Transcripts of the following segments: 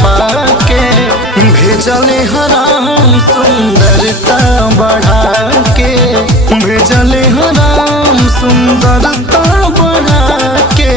पाके भेजले हराम सुंदरता बढ़ा के, भेजले हराम सुंदरता बढ़ा के।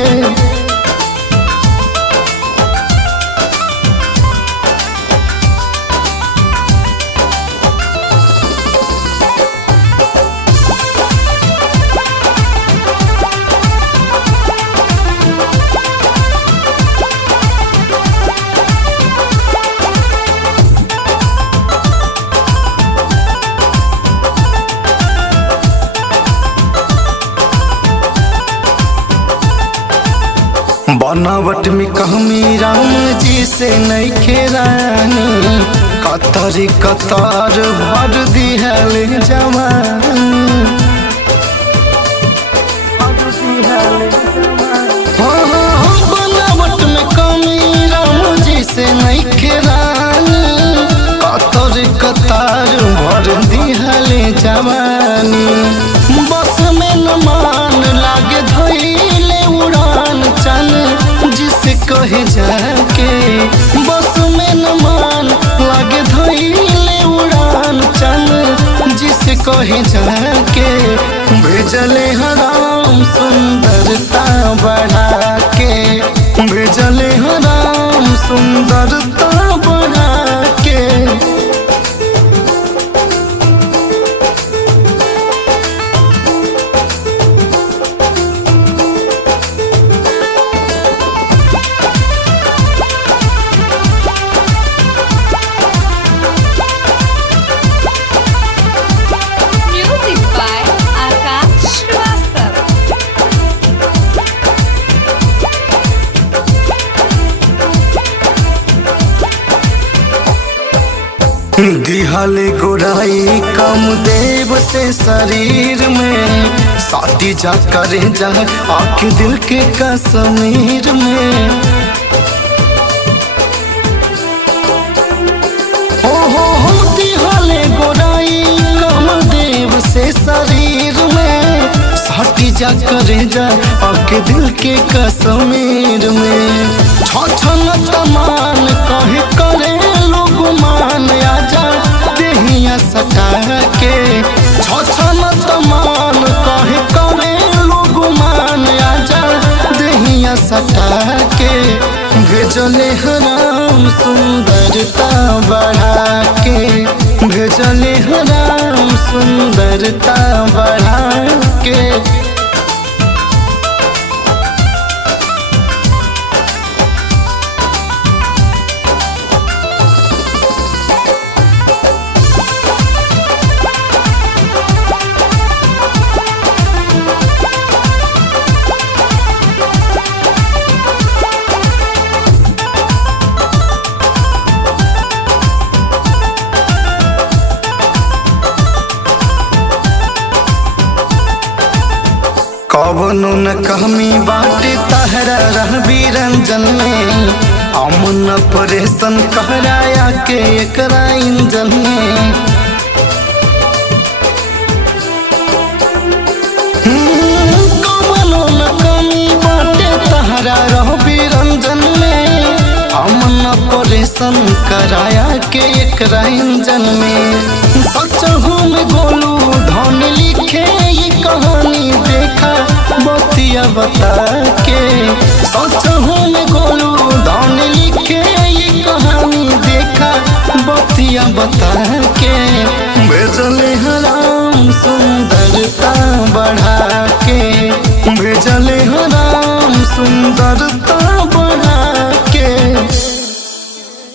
बनावट में कहमी राम जी से नहीं खेरानी, कतर कतर भर दिहल जवानी। बनावट में कहमी राम जी से नहीं खेरानी, कतर कतर भर दिहल जवानी। बस में न मान लागे धइले उड़ान चल जिसे कहे जाके, बस में न मान लागे धइले उड़ान चल जिसे कहे जाके। भेजले हराम सुंदरता बढ़ा के, भेजले हराम सुंदरता बढ़ा के। दिहले गोराई कम देव से शरीर में, साथी जा करे जा आँख दिल के कश्मीर में। हो दिहले गोराई कम देव से शरीर में, साथी जा करे जा आँख दिल के कश्मीर में। छछन तमान कहे करे लोग मान आजा देहिया सटा के, छछन तमान कहे करे लोग मान आजा देहिया सटा के। भेजले हराम सुंदरता बढ़ा के, भेजले हराम सुंदरता बढ़ा के। कवनो न कहमी बाटे तहरा रहबी रंजन में, अमन परेशन कहराया के एकरा इंजन में। कवनो न कहमी बाटे तहरा रहबी रंजन में, अमन परेशन कराया के एकरा इंजन में। सचहू में गोलू धन लिखे ये कहानी देखा बतिया बता के, सचहू में गोलू धन लिखे ये कहानी देखा बतिया बता के। भेजले हराम सुंदरता बढ़ा के, भेजले हराम सुंदरता